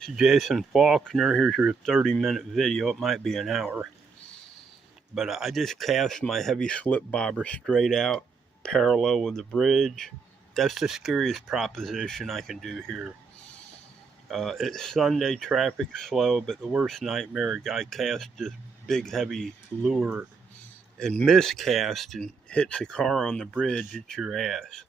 It's Jason Faulkner. Here's your 30-minute video. It might be an hour. But I just cast my heavy slip bobber straight out, parallel with the bridge. That's the scariest proposition I can do here. It's Sunday, traffic slow, but the worst nightmare, a guy casts this big heavy lure and miscast and hits a car on the bridge. It's your ass.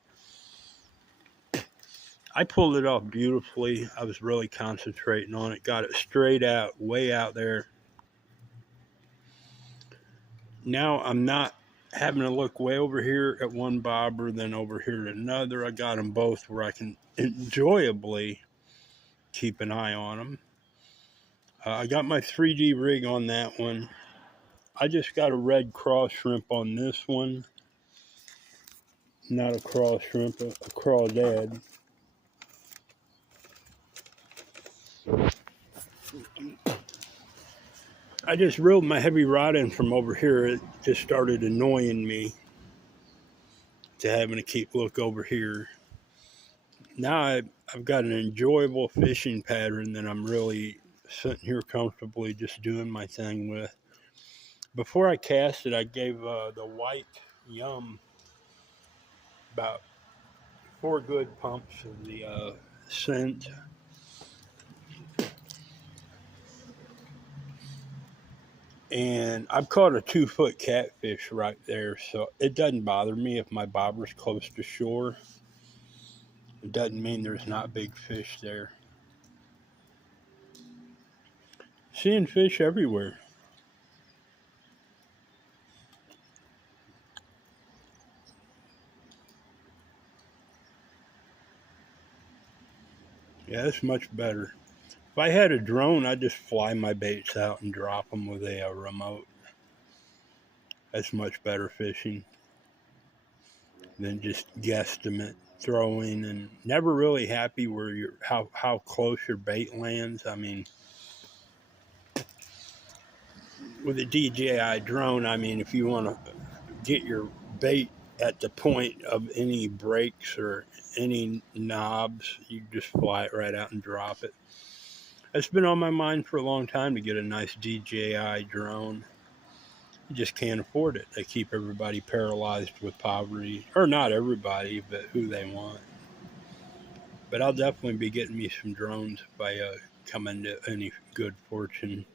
I pulled it off beautifully. I was really concentrating on it. Got it straight out, way out there. Now I'm not having to look way over here at one bobber, then over here at another. I got them both where I can enjoyably keep an eye on them. I got my 3D rig on that one. I just got a red cross shrimp on this one. Not a cross shrimp, a crawdad. I just reeled my heavy rod in from over here. It just started annoying me to having to keep look over here. Now I've got an enjoyable fishing pattern that I'm really sitting here comfortably just doing my thing with. Before I cast it, I gave the white Yum about 4 good pumps of the scent. And I've caught a 2-foot catfish right there, so it doesn't bother me if my bobber's close to shore. It doesn't mean there's not big fish there. Seeing fish everywhere. Yeah, it's much better. If I had a drone, I'd just fly my baits out and drop them with a remote. That's much better fishing than just guesstimate throwing, and never really happy where you're how close your bait lands. I mean, with a DJI drone, I mean, if you want to get your bait at the point of any breaks or any knobs, you just fly it right out and drop it. It's been on my mind for a long time to get a nice DJI drone. You just can't afford it. They keep everybody paralyzed with poverty. Or not everybody, but who they want. But I'll definitely be getting me some drones if I come into any good fortune.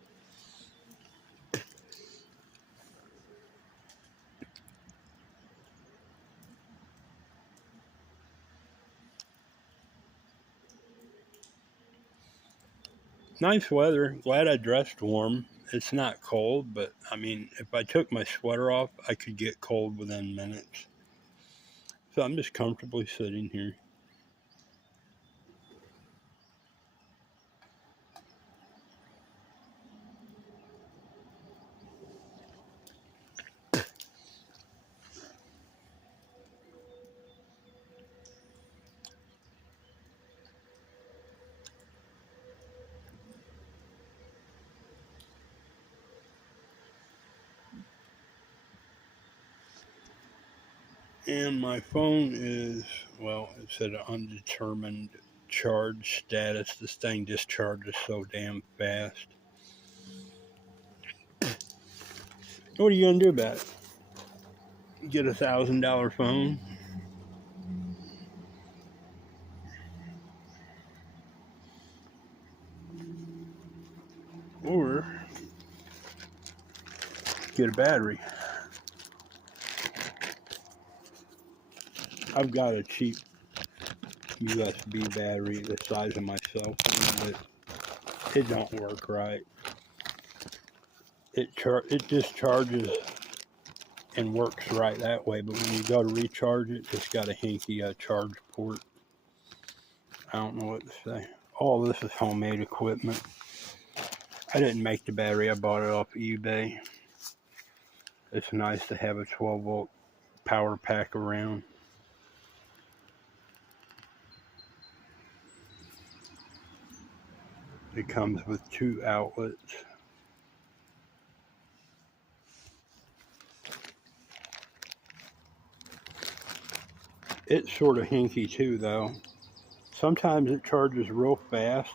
Nice weather. Glad I dressed warm. It's not cold, but I mean, if I took my sweater off, I could get cold within minutes. So I'm just comfortably sitting here. And my phone is, well, it's at an undetermined charge status. This thing discharges so damn fast. What are you going to do about it? Get $1,000 phone? Or get a battery. I've got a cheap USB battery the size of my cell phone, but it don't work right. It discharges and works right that way, but when you go to recharge it, it's got a hinky charge port. I don't know what to say. All this is homemade equipment. I didn't make the battery. I bought it off eBay. It's nice to have a 12-volt power pack around. It comes with 2 outlets. It's sort of hinky too, though. Sometimes it charges real fast,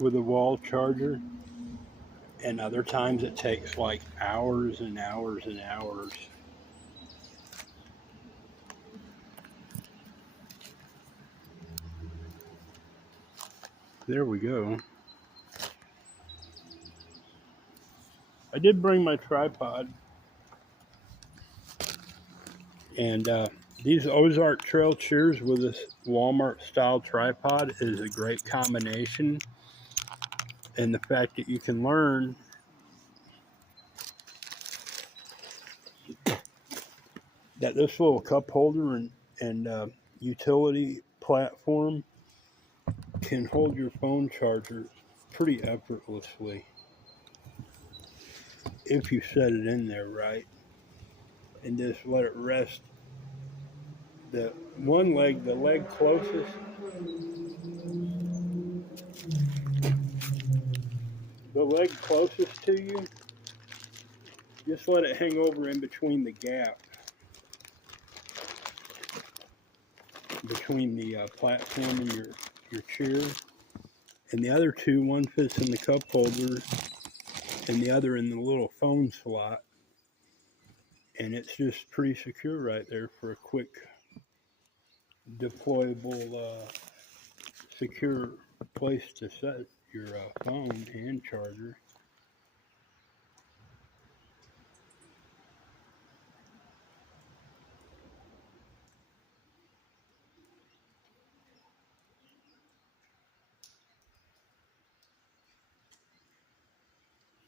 with a wall charger, and other times it takes like hours and hours and hours. There we go. I did bring my tripod, and these Ozark Trail Cheers with this Walmart style tripod is a great combination. And the fact that you can learn that this little cup holder and utility platform can hold your phone charger pretty effortlessly if you set it in there right and just let it rest. The one leg, the leg closest, the leg closest to you, just let it hang over in between the gap between the platform and your chair. And the other two, one fits in the cup holder and the other in the little phone slot. And it's just pretty secure right there for a quick deployable secure place to set your phone and charger.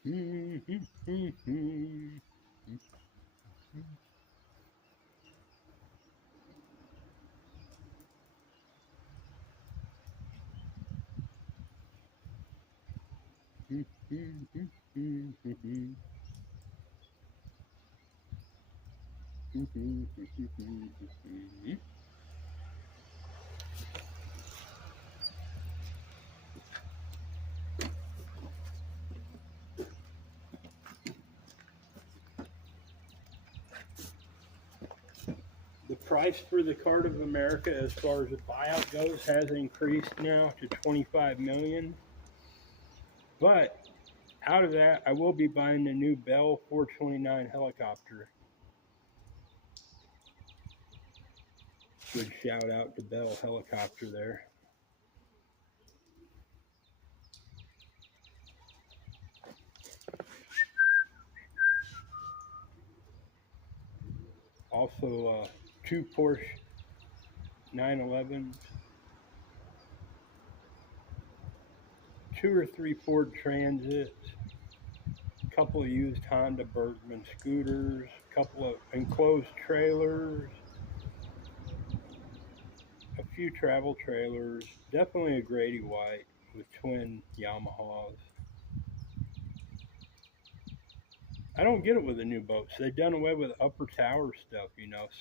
The price for the Card of America, as far as the buyout goes, has increased now to 25 million. But out of that, I will be buying the new Bell 429 helicopter. Good shout out to Bell Helicopter there. Also, two Porsche 911s, two or three Ford Transits, a couple of used Honda Bergman scooters, a couple of enclosed trailers, a few travel trailers, definitely a Grady White with twin Yamahas. I don't get it with the new boats. They've done away with upper tower stuff,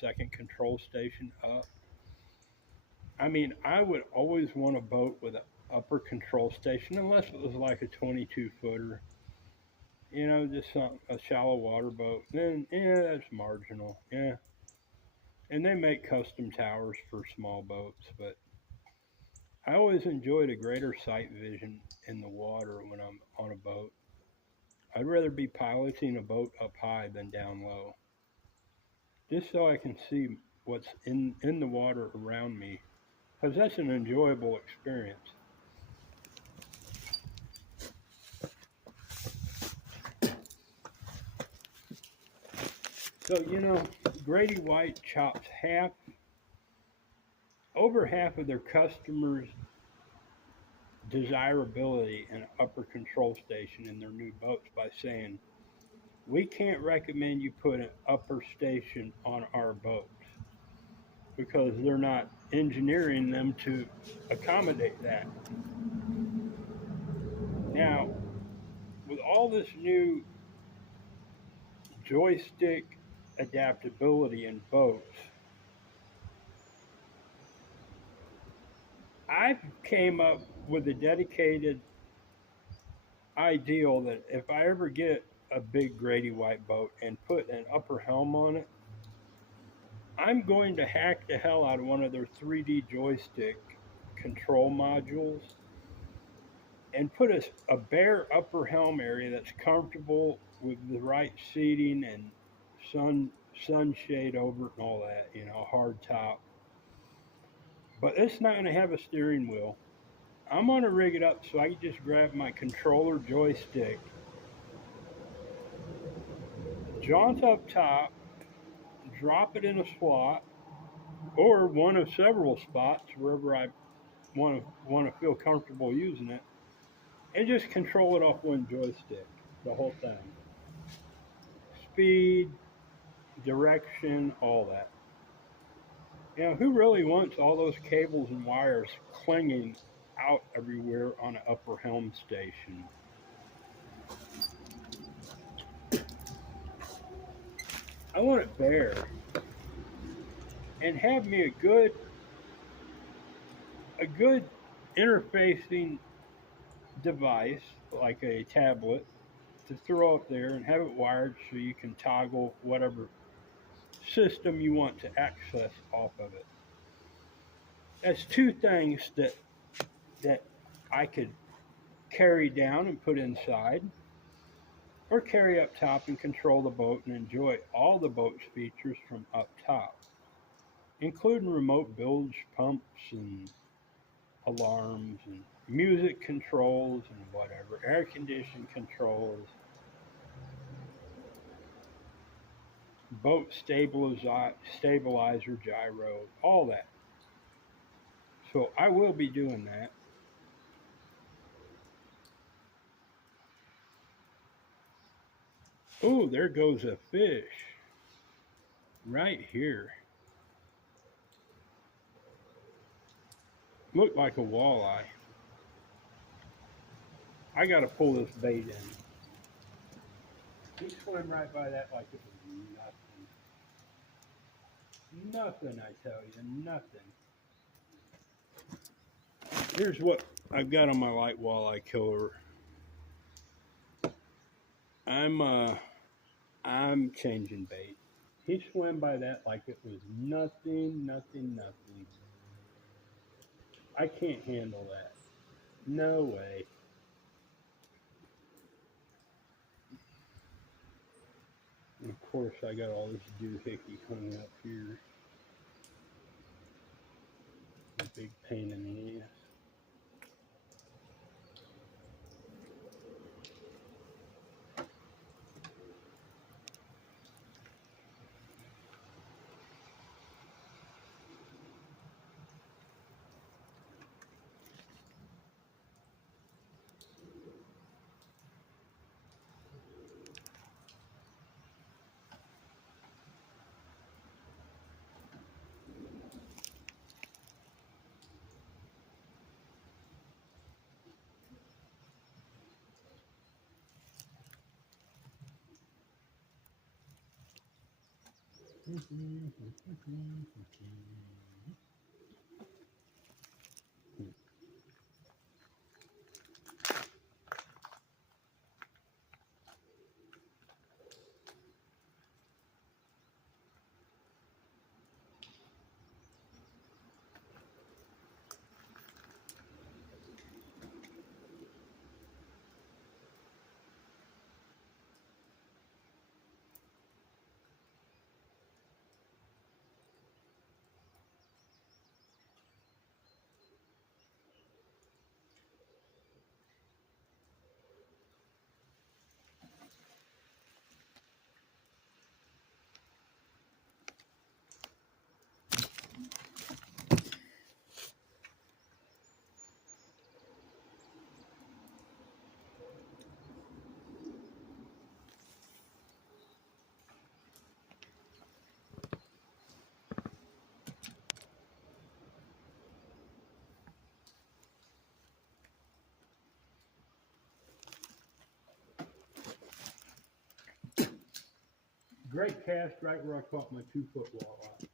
second control station up. I mean, I would always want a boat with an upper control station, unless it was like a 22 footer, just a shallow water boat. Then, yeah, that's marginal. Yeah. And they make custom towers for small boats, but I always enjoyed a greater sight vision in the water when I'm on a boat. I'd rather be piloting a boat up high than down low, just so I can see what's in the water around me, because that's an enjoyable experience. So, Grady White chops over half of their customers' desirability in an upper control station in their new boats by saying, we can't recommend you put an upper station on our boats because they're not engineering them to accommodate that. Now, with all this new joystick adaptability in boats, I came up with a dedicated ideal that if I ever get a big Grady White boat and put an upper helm on it, I'm going to hack the hell out of one of their 3D joystick control modules and put a bare upper helm area that's comfortable with the right seating and sun sunshade over it and all that, hard top. But it's not going to have a steering wheel. I'm going to rig it up so I can just grab my controller joystick, jaunt up top, drop it in a slot or one of several spots wherever I want to feel comfortable using it, and just control it off one joystick the whole thing. Speed, direction, all that. Who really wants all those cables and wires clinging out everywhere on an upper helm station? I want it bare and have me a good interfacing device like a tablet to throw up there and have it wired so you can toggle whatever system you want to access off of it. That's two things that I could carry down and put inside, or carry up top and control the boat and enjoy all the boat's features from up top, including remote bilge pumps and alarms and music controls and whatever, air condition controls, boat stabilizer, gyro, all that. So I will be doing that. Oh, there goes a fish right here. Looked like a walleye. I got to pull this bait in. He swam right by that like it was nothing. Nothing, I tell you, nothing. Here's what I've got on my light walleye killer. I'm changing bait. He swam by that like it was nothing, nothing, nothing. I can't handle that. No way. And of course, I got all this doohickey hung up here. A big pain in the ass. Great cast right where I caught my 2-foot walleye.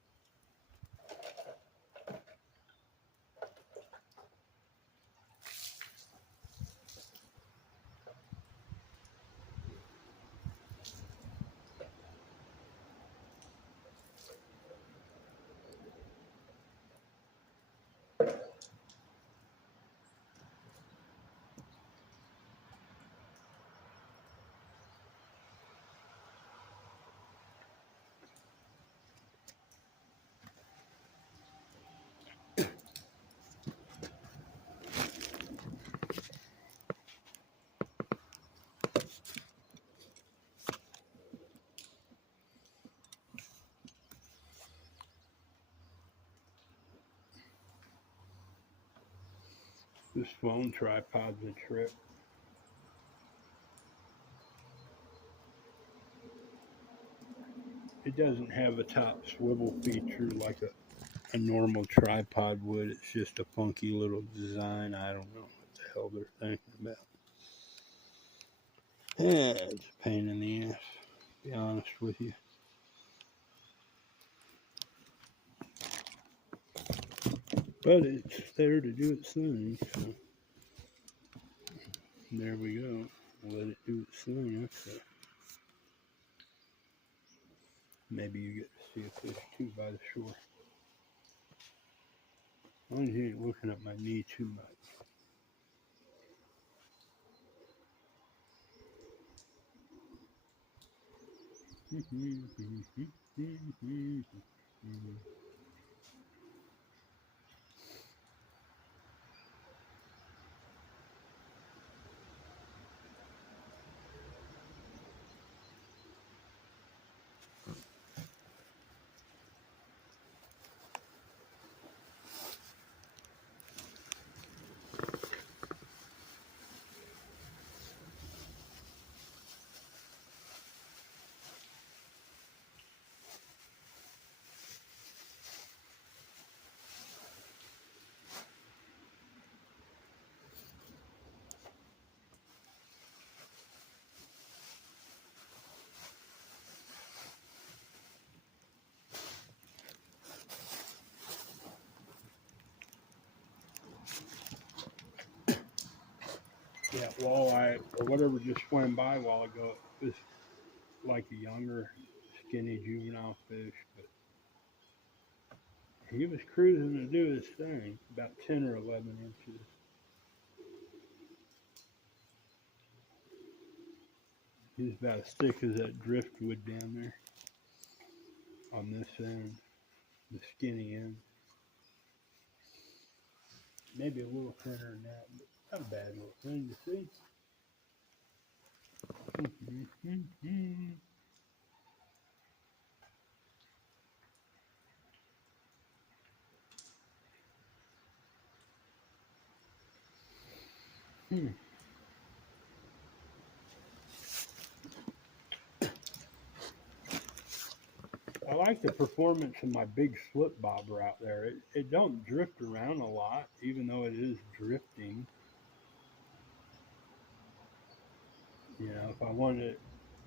This phone tripod's a trip. It doesn't have a top swivel feature like a normal tripod would. It's just a funky little design. I don't know what the hell they're thinking about. Yeah, it's a pain in the ass, to be honest with you. But it's there to do its thing, so there we go. Let it do its thing. So maybe you get to see a fish too by the shore. As long as you ain't looking at my knee too much. Yeah, walleye or whatever just swam by a while ago. It was like a younger, skinny juvenile fish, but he was cruising to do his thing, about 10 or 11 inches. He was about as thick as that driftwood down there on this end, the skinny end. Maybe a little thinner than that, but not a bad little thing to see. I like the performance of my big slip bobber out there. It don't drift around a lot, even though it is drifting. You know, if I want it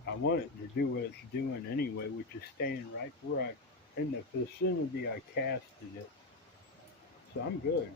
to do what it's doing anyway, which is staying right where in the vicinity I casted it. So I'm good.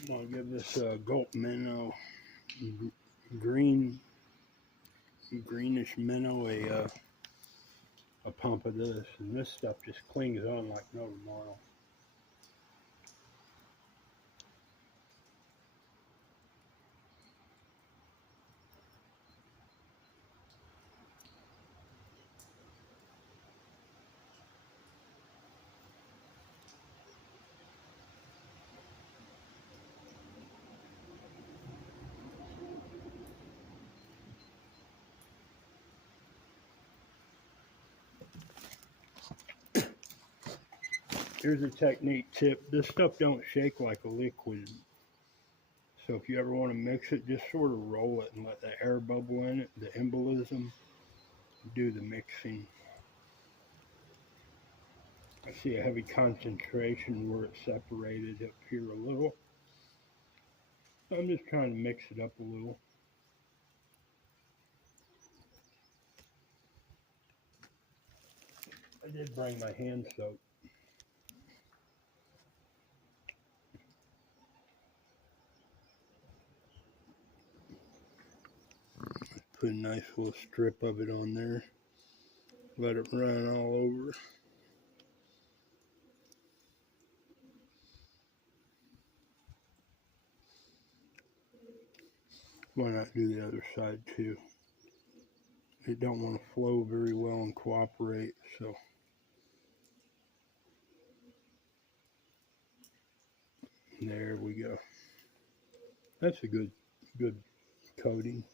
I'm gonna give this gulp minnow, green, greenish minnow a pump of this, and this stuff just clings on like no tomorrow. Here's a technique tip. This stuff don't shake like a liquid. So if you ever want to mix it, just sort of roll it and let the air bubble in it, the embolism, do the mixing. I see a heavy concentration where it's separated up here a little. So I'm just trying to mix it up a little. I did bring my hand soap. Put a nice little strip of it on there. Let it run all over. Why not do the other side too? It don't want to flow very well and cooperate, so there we go. That's a good coating.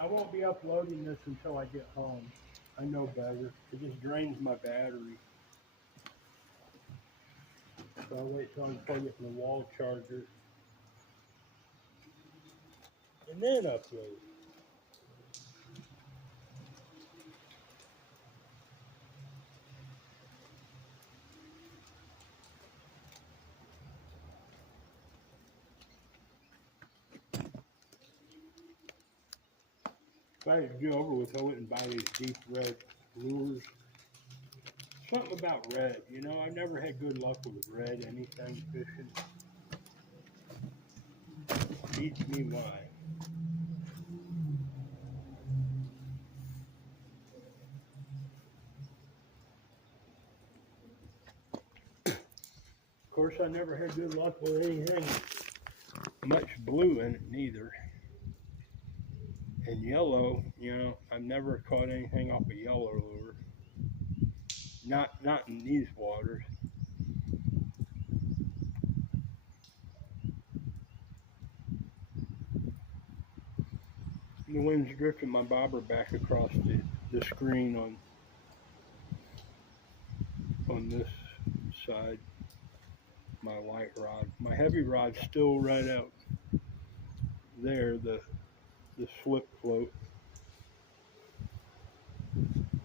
I won't be uploading this until I get home. I know better. It just drains my battery. So I'll wait till I plug it in the wall charger and then upload. If I could do over with, I wouldn't buy these deep red lures. Something about red, you know, I've never had good luck with red anything fishing. Beats me why. Of course, I never had good luck with anything much blue in it neither. And yellow, you know, I've never caught anything off a yellow lure. Not in these waters. The wind's drifting my bobber back across the screen on this side. My light rod. My heavy rod's still right out there. The the slip float.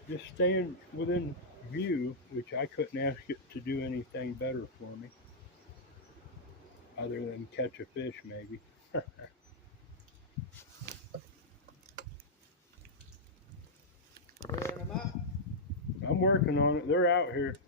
Just staying within view, which I couldn't ask it to do anything better for me, other than catch a fish maybe. Wearing them up. I'm working on it. They're out here.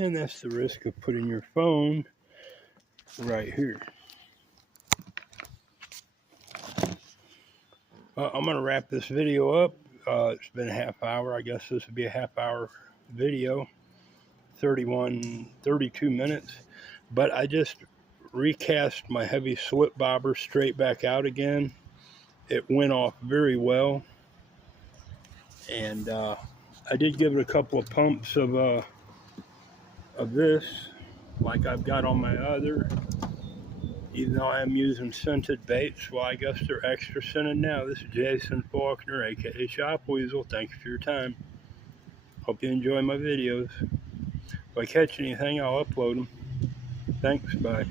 And that's the risk of putting your phone right here. I'm going to wrap this video up. It's been a half hour. I guess this would be a half-hour video, 32 minutes. But I just recast my heavy slip bobber straight back out again. It went off very well. And I did give it a couple of pumps of this, like I've got on my other. Even though I am using scented baits, well, I guess they're extra scented now. This is Jason Faulkner, aka Shop Weasel. Thank you for your time. Hope you enjoy my videos. If I catch anything, I'll upload them. Thanks, bye.